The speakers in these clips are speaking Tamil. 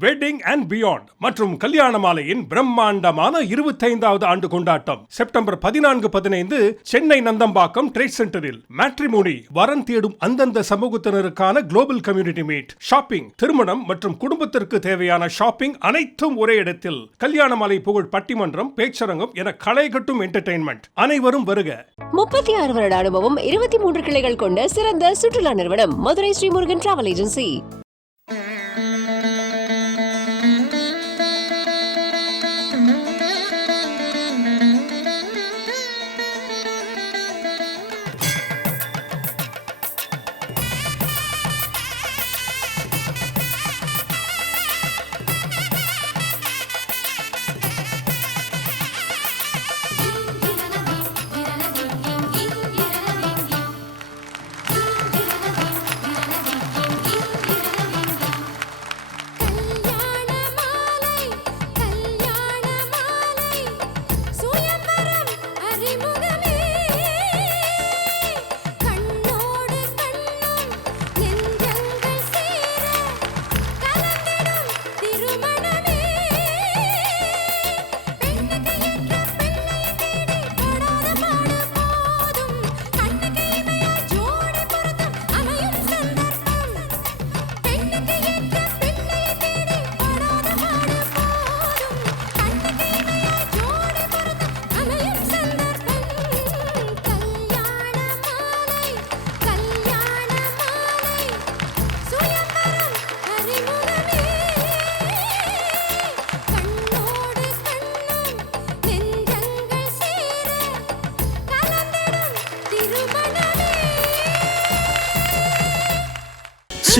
வெட்டிங் அண்ட் பியாண்ட் மற்றும் கல்யாண மாலையின் பிரம்மாண்டமான இருபத்தைந்தாவது ஆண்டு கொண்டாட்டம். செப்டம்பர் பதினான்கு பதினைந்து சென்னை நந்தம்பாக்கம் ட்ரேட் சென்டரில் மேட்ரிமோனி வரன் தேடும் அந்தந்த சமூகத்தினருக்கான குளோபல் கம்யூனிட்டி மீட் ஷாப்பிங் திருமணம் மற்றும் குடும்பத்திற்கு தேவையான ஷாப்பிங் அனைத்தும் ஒரே இடத்தில். கல்யாண மாலை புகழ் பட்டிமன்றம் பேச்சரங்கம் என களை கட்டும் என்டர்டைன்மெண்ட் அனைவரும் வருக. முப்பத்தி ஆறு வருட அனுபவம் இருபத்தி மூன்று கிளைகள் கொண்ட சிறந்த சுற்றுலா நிறுவனம் Madurai Srimurugan travel agency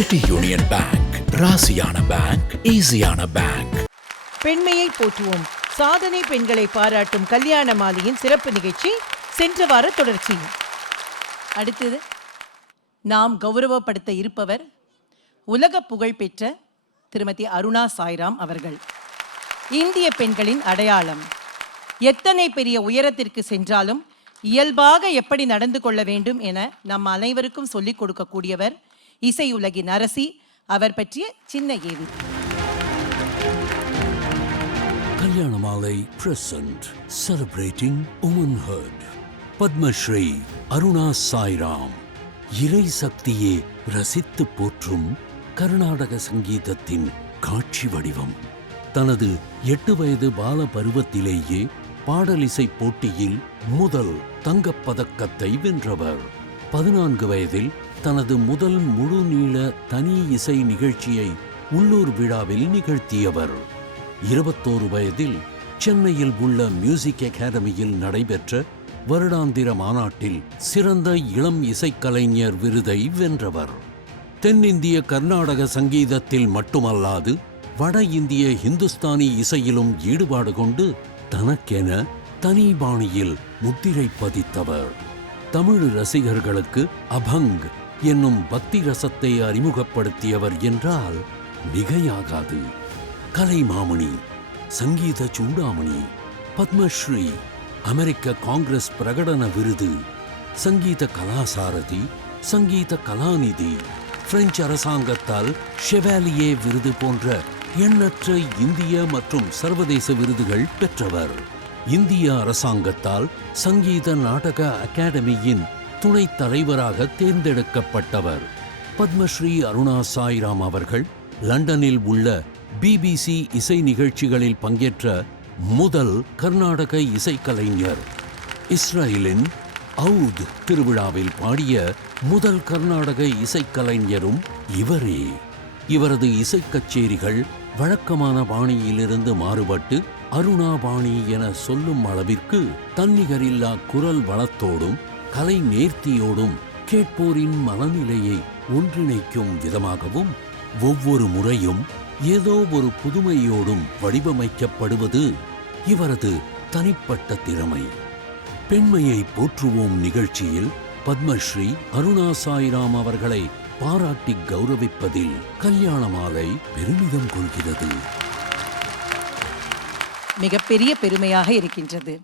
city union bank ராசியான பேங்க் ஈஸியான பேங்க் பெண்மையை போற்றுவோம். சாதனை பெண்களை பாராட்டும் கல்யாண மாலையின் சிறப்பு நிகழ்ச்சி சென்ற வார தொடர்ச்சி. அடுத்தது நாம் கௌரவப்படுத்த இருப்பவர் உலக புகழ்பெற்ற திருமதி அருணா சாய்ராம் அவர்கள். இந்திய பெண்களின் அடையாளம். எத்தனை பெரிய உயரத்திற்கு சென்றாலும் இயல்பாக எப்படி நடந்து கொள்ள வேண்டும் என நம் அனைவருக்கும் சொல்லிக் கொடுக்கக்கூடியவர் இசையுலகின் அரசி அவர் பற்றிய சின்ன AV. Kalyana Maalai present celebrating womanhood Padmashri Aruna Sairam இறை சக்தியே ரசித்து போற்றும் கர்நாடக சங்கீதத்தின் காட்சி வடிவம். தனது எட்டு வயது பால பருவத்திலேயே பாடலிசை போட்டியில் முதல் தங்கப் பதக்கத்தை வென்றவர். பதினான்கு வயதில் தனது முதல் முழு நீள தனி இசை நிகழ்ச்சியை உள்ளூர் விழாவில் நிகழ்த்தியவர். இருபத்தோரு வயதில் சென்னையில் உள்ள மியூசிக் அகாடமியில் நடைபெற்ற வருடாந்திர மாநாட்டில் சிறந்த இளம் இசைக்கலைஞர் விருதை வென்றவர். தென்னிந்திய கர்நாடக சங்கீதத்தில் மட்டுமல்லாது வட இந்திய ஹிந்துஸ்தானி இசையிலும் ஈடுபாடு கொண்டு தனக்கென தனி பாணியில் முத்திரை பதித்தவர். தமிழ் ரசிகர்களுக்கு அபங் என்னும் பக்தி ரசத்தை அறிமுகப்படுத்தியவர் என்றால் மிகையாகாது. கலைமாமணி சங்கீத சூடாமணி பத்மஸ்ரீ அமெரிக்க காங்கிரஸ் பிரகடன விருது சங்கீத கலாசாரதி சங்கீத கலாநிதி பிரெஞ்சு அரசாங்கத்தால் ஷெவாலியே விருது போன்ற எண்ணற்ற இந்திய மற்றும் சர்வதேச விருதுகள் பெற்றவர். இந்திய அரசாங்கத்தால் சங்கீத நாடக அகாடமியின் துணைத் தலைவராக தேர்ந்தெடுக்கப்பட்டவர். பத்மஸ்ரீ அருணா சாய்ராம் அவர்கள் லண்டனில் உள்ள பிபிசி இசை நிகழ்ச்சிகளில் பங்கேற்ற முதல் கர்நாடக இசைக்கலைஞர். இஸ்ரேலின் அவுத் திருவிழாவில் பாடிய முதல் கர்நாடக இசைக்கலைஞரும் இவரே. இவரது இசைக்கச்சேரிகள் வழக்கமான பாணியிலிருந்து மாறுபட்டு அருணா பாணி என சொல்லும் அளவிற்கு தன்னிகரில்லா குரல் வளத்தோடும் கலை நேர்த்தியோடும் கேட்போரின் மனநிலையை ஒன்றிணைக்கும் விதமாகவும் ஒவ்வொரு முறையும் ஏதோ ஒரு புதுமையோடும் வடிவமைக்கப்படுவது இவரது தனிப்பட்ட திறமை. பெண்மையை போற்றுவோம் நிகழ்ச்சியில் பத்மஸ்ரீ அருணா சாய்ராம் அவர்களை பாராட்டி கௌரவிப்பதில் கல்யாண மாலை பெருமிதம் கொள்கிறது. மிகப்பெரிய பெருமையாக இருக்கின்றது.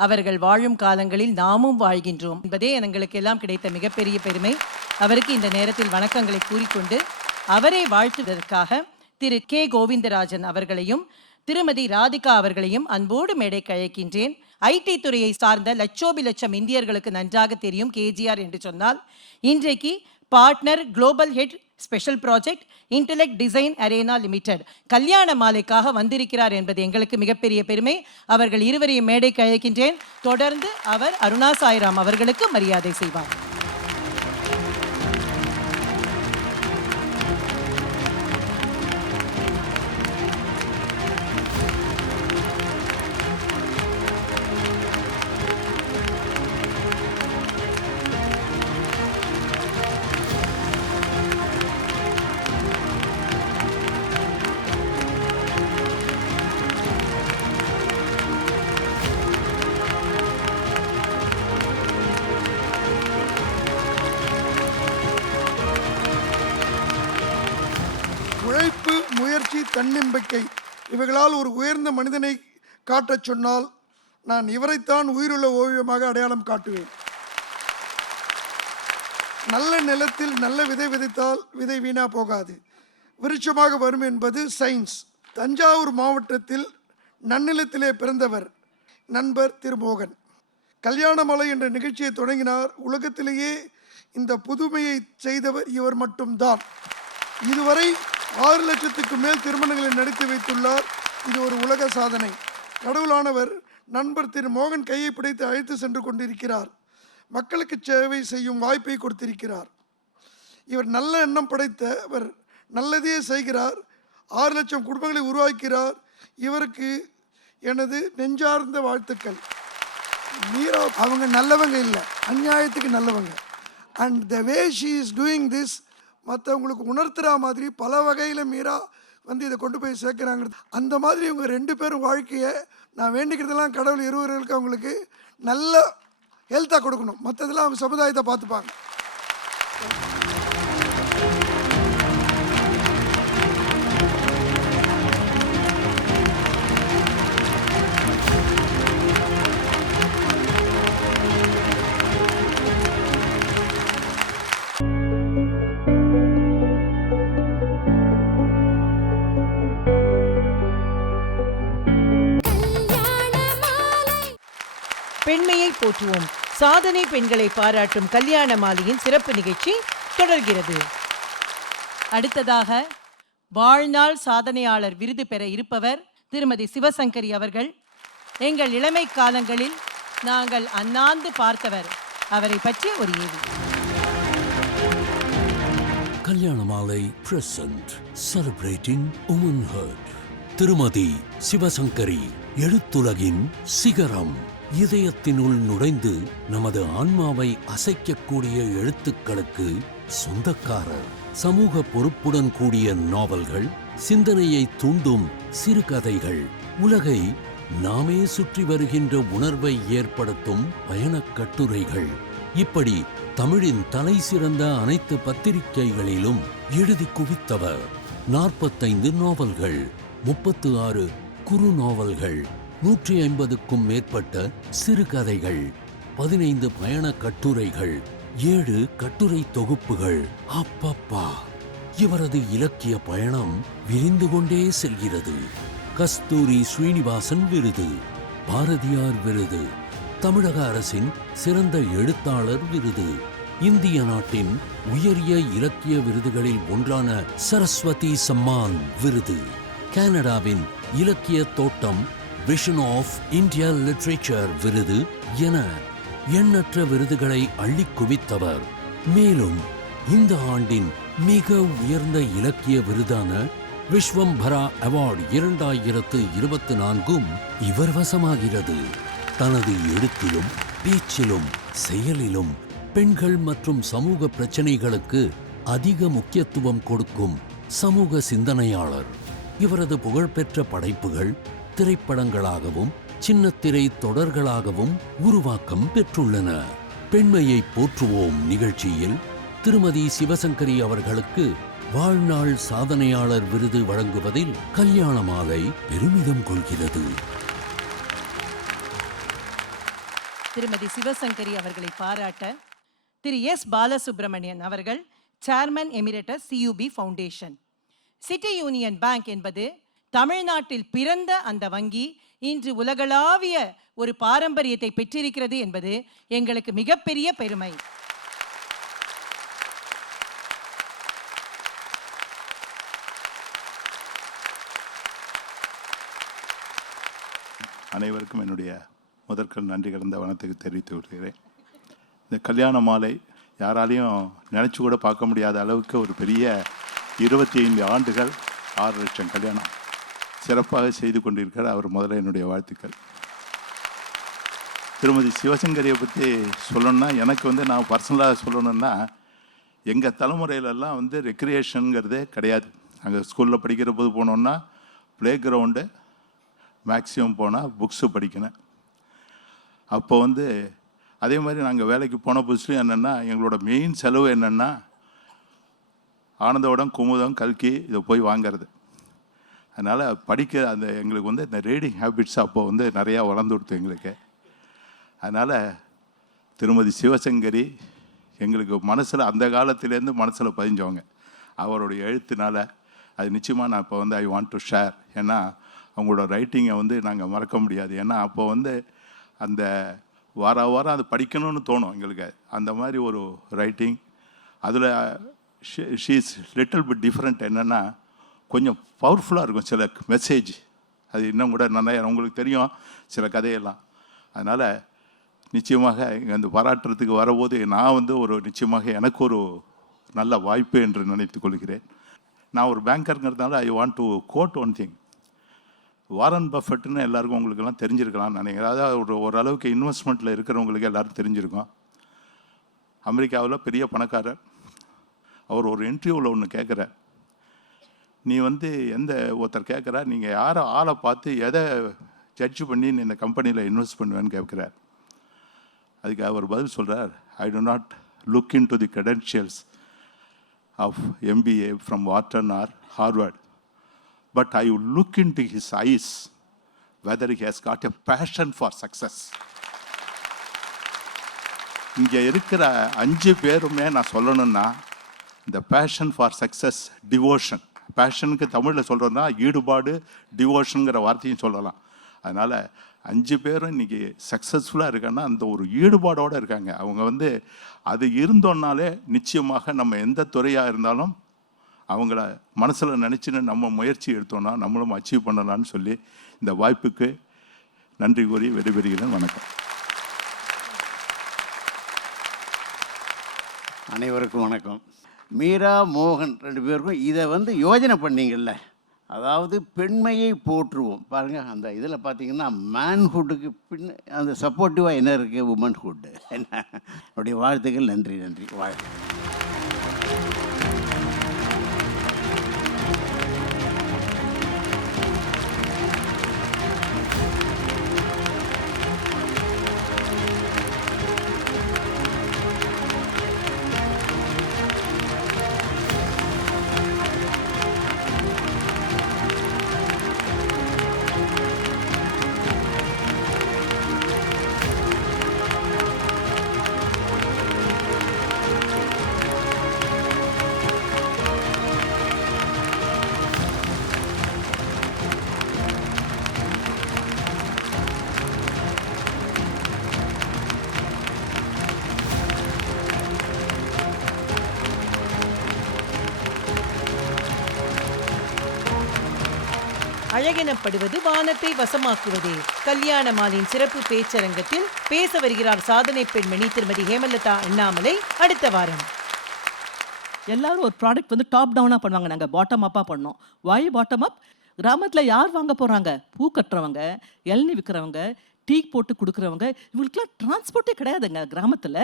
அவர்கள் வாழும் காலங்களில் நாமும் வாழ்கின்றோம் என்பதே எங்களுக்கு எல்லாம் கிடைத்த மிகப்பெரிய பெருமை. அவருக்கு இந்த நேரத்தில் வணக்கங்களை கூறிக்கொண்டு அவரை வாழ்த்துவதற்காக திரு கே கோவிந்தராஜன் அவர்களையும் திருமதி ராதிகா அவர்களையும் அன்போடு மேடை கழைக்கின்றேன் ஐடி துறையை சார்ந்த லட்சோபி லட்சம் இந்தியர்களுக்கு நன்றாக தெரியும் கேஜிஆர் என்று சொன்னால் இன்றைக்கு partner global head special project Intellect Design Arena Limited. Kalyana மாலைக்காக வந்திருக்கிறார் என்பது எங்களுக்கு மிகப்பெரிய பெருமை. அவர்கள் இருவரையும் மேடைக்கு அழைக்கின்றேன். தொடர்ந்து அவர் அருணா சாய்ராம் அவர்களுக்கு மரியாதை செய்வார். முயற்சி தன்னம்பிக்கை இவைகளால் ஒரு உயர்ந்த மனிதனை காட்டச் சொன்னால் நான் இவரைத்தான் உயிருள்ள ஓவியமாக அடையாளம் காட்டுவேன். நல்ல நிலத்தில் நல்ல விதை விதைத்தால் விதை வீணா போகாது. விருட்சமாக வரும் என்பது சயின்ஸ். தஞ்சாவூர் மாவட்டத்தில் நன்னிலத்திலே பிறந்தவர் நண்பர் திருமோகன். கல்யாணமலை என்ற நிகழ்ச்சியை தொடங்கினார். உலகத்திலேயே இந்த புதுமையை செய்தவர் இவர் மட்டும்தான். இதுவரை ஆறு லட்சத்துக்கு மேல் திருமணங்களை நடத்தி வைத்துள்ளார். இது ஒரு உலக சாதனை. கடவுளானவர் நண்பர் திரு மோகன் கையை பிடித்து அழைத்து சென்று கொண்டிருக்கிறார். மக்களுக்கு சேவை செய்யும் வாய்ப்பை கொடுத்திருக்கிறார். இவர் நல்ல எண்ணம் படைத்தவர் நல்லதையே செய்கிறார். ஆறு லட்சம் குடும்பங்களை உருவாக்கிறார். இவருக்கு எனது நெஞ்சார்ந்த வாழ்த்துக்கள். மீரா அவங்க நல்லவங்க இல்லை. அநியாயத்துக்கு நல்லவங்க. And the way she is doing this மற்றவங்களுக்கு உணர்த்துற மாதிரி பல வகையில் மீரா வந்து இதை கொண்டு போய் சேர்க்குறாங்கிறது அந்த மாதிரி இவங்க ரெண்டு பேரும் வாழ்க்கையை நான் வேண்டிக்கிறதெல்லாம் கடவுள் இருவர்களுக்கு அவங்களுக்கு நல்ல ஹெல்த்தாக கொடுக்கணும். மற்றதெல்லாம் அவங்க சமுதாயத்தை பார்த்துப்பாங்க. பெண்மையை சாதனை பெண்களை பாராட்டும் கல்யாண மாலையின் சிறப்பு நிகழ்ச்சி தொடர்கிறது. அடுத்ததாக வாழ்நாள் சாதனையாளர் விருது பெற இருப்பவர் திருமதி சிவசங்கரி அவர்கள். எங்கள் இளமை காலங்களில் நாங்கள் அண்ணாந்து பார்த்தவர். அவரை பற்றிய ஒரு AV. Kalyanamalai present celebrating womanhood திருமதி சிவசங்கரி எழுத்துலகின் சிகரம். இதயத்தினுள் நுழைந்து நமது ஆன்மாவை அசைக்கக்கூடிய எழுத்துக்களுக்கு சொந்தக்காரர். சமூக பொறுப்புடன் கூடிய நாவல்கள் சிந்தனையை தூண்டும் சிறுகதைகள். உலகை நாமே சுற்றி வருகின்ற உணர்வை ஏற்படுத்தும் பயணக் கட்டுரைகள். இப்படி தமிழின் தலை சிறந்த அனைத்து பத்திரிகைகளிலும் எழுதி குவித்தவர். நாற்பத்தைந்து நாவல்கள் முப்பத்து ஆறு குறு நாவல்கள் நூற்றி ஐம்பதுக்கும் மேற்பட்ட சிறுகதைகள் பதினைந்து பயண கட்டுரைகள் ஏழு கட்டுரை தொகுப்புகள். அப்பப்பா இவரது இலக்கிய பயணம் விரிந்து கொண்டே செல்கிறது. கஸ்தூரி ஸ்ரீனிவாசன் விருது பாரதியார் விருது தமிழக அரசின் சிறந்த எழுத்தாளர் விருது இந்திய நாட்டின் உயரிய இலக்கிய விருதுகளில் ஒன்றான சரஸ்வதி சம்மான் விருது கனடாவின் இலக்கிய தோட்டம் விஷன் ஆஃப் இந்தியா லிட்ரேச்சர் விருது என எண்ணற்ற விருதுகளை அள்ளி குவித்தவர். மேலும் இந்த ஆண்டின் மிக உயர்ந்த இலக்கிய விருதான விஸ்வம்பரா அவார்டு இரண்டாயிரத்து இருபத்தி நான்கும் இவர் வசமாகிறது. தனது எழுத்திலும் பேச்சிலும் செயலிலும் பெண்கள் மற்றும் சமூக பிரச்சனைகளுக்கு அதிக முக்கியத்துவம் கொடுக்கும் சமூக சிந்தனையாளர். இவரது புகழ்பெற்ற படைப்புகள் திரைப்படங்களாகவும் சின்னத்திரை தொடர்களாகவும் உருவாக்கம் பெற்றுள்ளன. பெண்மையை போற்றுவோம் நிகழ்ச்சியில் திருமதி சிவசங்கரி அவர்களுக்கு வாழ்நாள் சாதனையாளர் விருது வழங்குவதில் கல்யாண மாலை பெருமிதம் கொள்கிறது. திருமதி சிவசங்கரி அவர்களை பாராட்ட திரு எஸ். பாலசுப்ரமணியன் அவர்கள் chairman emeritus CUB foundation. City Union Bank என்பது தமிழ்நாட்டில் பிறந்த அந்த வங்கி இன்று உலகளாவிய ஒரு பாரம்பரியத்தை பெற்றிருக்கிறது என்பது எங்களுக்கு மிகப்பெரிய பெருமை. அனைவருக்கும் என்னுடைய முதற்கள் நன்றி கலந்த வனத்துக்கு தெரிவித்து விடுகிறேன் இந்த கல்யாண மாலை யாராலையும் நினச்சி கூட பார்க்க முடியாத அளவுக்கு ஒரு பெரிய இருபத்தி ஐந்து ஆண்டுகள் ஆறு லட்சம் கல்யாணம். சிறப்பாக செய்து கொண்டிருக்கிறார் அவர் முதல்ல என்னுடைய வாழ்த்துக்கள். திருமதி சிவசங்கரியை பற்றி சொல்லணும்னா எனக்கு வந்து நான் பர்சனலாக சொல்லணும்னா எங்கள் தலைமுறையிலெல்லாம் வந்து ரெக்ரியேஷனுங்கிறதே கிடையாது. அங்கே ஸ்கூலில் படிக்கிற போது போனோன்னா ப்ளே கிரவுண்டு மேக்ஸிமம் போனால் புக்ஸு படிக்கணும். அப்போ வந்து அதே மாதிரி நாங்கள் வேலைக்கு போன புதுசுலையும் என்னென்னா எங்களோட மெயின் செலவு என்னென்னா ஆனந்தோடம் குமுதம் கல்கி இதை போய் வாங்கிறது. அதனால் படிக்க அந்த எங்களுக்கு வந்து இந்த ரீடிங் ஹேபிட்ஸ் அப்போ வந்து நிறையா வளர்ந்து கொடுத்து எங்களுக்கு. அதனால் திருமதி சிவசங்கரி எங்களுக்கு மனசில் அந்த காலத்திலேருந்து மனசில் பதிஞ்சவங்க. அவருடைய எழுத்துனால் அது நிச்சயமாக நான் இப்போ வந்து ஐ வாண்ட் டு ஷேர் ஏன்னா அவங்களோட ரைட்டிங்கை வந்து நாங்கள் மறக்க முடியாது. ஏன்னா அப்போ வந்து அந்த வார வாரம் அது படிக்கணும்னு தோணும் எங்களுக்கு. அந்த மாதிரி ஒரு ரைட்டிங் அதில் she she is little bit different என்னென்னா கொஞ்சம் பவர்ஃபுல்லாக இருக்கும் சில மெசேஜ் அது இன்னும் கூட நல்லா உங்களுக்கு தெரியும் சில கதையெல்லாம். அதனால் நிச்சயமாக இங்கே அந்த பாராட்டுறதுக்கு வரபோது நான் வந்து ஒரு நிச்சயமாக எனக்கு ஒரு நல்ல வாய்ப்பு என்று நினைத்து கொள்கிறேன். நான் ஒரு பேங்கருங்கிறதுனால I want to quote one thing Warren பஃபெட்னு எல்லாருக்கும் உங்களுக்கெல்லாம் தெரிஞ்சிருக்கலாம் நினைக்கிறேன். அதாவது ஒரு ஓரளவுக்கு இன்வெஸ்ட்மெண்ட்டில் இருக்கிறவங்களுக்கு எல்லோரும் தெரிஞ்சிருக்கோம். அமெரிக்காவில் பெரிய பணக்காரர். அவர் ஒரு இன்டர்வியூவில் ஒன்று கேட்குறார் நீ வந்து எந்த ஒருத்தர் கேட்குறா நீங்கள் யாரோ ஆளை பார்த்து எதை ஜட்ஜ் பண்ணி நீ இந்த கம்பெனியில் இன்வெஸ்ட் பண்ணுவேன்னு கேட்குறார். அதுக்கு அவர் பதில் சொல்கிறார் I do not look into the credentials of MBA from Wharton or Harvard but I look into his eyes whether he has got a passion for success இங்கே இருக்கிற அஞ்சு பேருமே நான் சொல்லணும்னா இந்த பேஷன் ஃபார் சக்ஸஸ் டிவோஷன் பேஷனுக்கு தமிழில் சொல்கிறோன்னா ஈடுபாடு டிவோஷனுங்கிற வார்த்தையும் சொல்லலாம். அதனால் அஞ்சு பேரும் இன்றைக்கி சக்ஸஸ்ஃபுல்லாக இருக்காங்கன்னா அந்த ஒரு ஈடுபாடோடு இருக்காங்க. அவங்க வந்து அது இருந்தோன்னாலே நிச்சயமாக நம்ம எந்த துறையாக இருந்தாலும் அவங்கள மனசில் நினச்சின்னு நம்ம முயற்சி எடுத்தோன்னா நம்மளும் அச்சீவ் பண்ணலான்னு சொல்லி இந்த வாய்ப்புக்கு நன்றி கூறி விடைபெறுகிறேன். வணக்கம். அனைவருக்கும் வணக்கம். மீரா மோகன் ரெண்டு பேருக்கும் இதை வந்து யோஜனை பண்ணீங்கள்ல அதாவது பெண்மையை போற்றுவோம். பாருங்கள் அந்த இதில் பார்த்தீங்கன்னா மேன்ஹுட்டுக்கு பின் அந்த சப்போர்ட்டிவாக என்ன இருக்குது உமன்ஹுட்டு என்ன? என்னுடைய வாழ்த்துக்கள். நன்றி நன்றி. வாழ்க்கை அழகெனப்படுவது வானத்தை வசமாக்குவதே. கல்யாண மாலின் சிறப்பு பேச்சரங்கத்தில் பேச வருகிறார் சாதனை பெண்மணி திருமதி ஹேமலதா அண்ணாமலை அடுத்த வாரம். எல்லாரும் ஒரு ப்ராடக்ட் வந்து டாப் டவுனாக பண்ணுவாங்க நாங்கள் பாட்டம் அப்பாக பண்ணோம். வாய் பாட்டம் அப் கிராமத்தில் யார் வாங்க போகிறாங்க பூ கட்டுறவங்க இளநீ விற்கிறவங்க டீ போட்டு கொடுக்குறவங்க இவங்களுக்குலாம் டிரான்ஸ்போர்ட்டே கிடையாதுங்க கிராமத்தில்.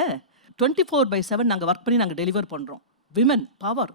டுவெண்ட்டி ஃபோர் பை செவன் நாங்கள் ஒர்க் பண்ணி நாங்கள் டெலிவர் பண்ணுறோம் women power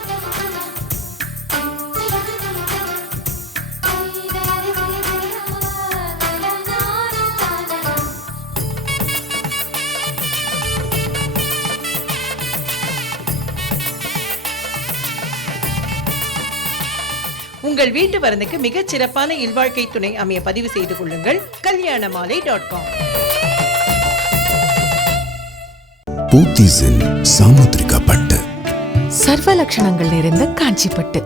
உங்கள் வீட்டு வரனுக்கு மிகச் சிறப்பான இல்வாழ்க்கை துணை அமைய பதிவு செய்து கொள்ளுங்கள். கல்யாண மாலை டாட் காம் போத்தீஸில் சாமுத்ரிகா பட்டு. சர்வ லட்சணங்கள் நிறைந்த காஞ்சிப்பட்டு.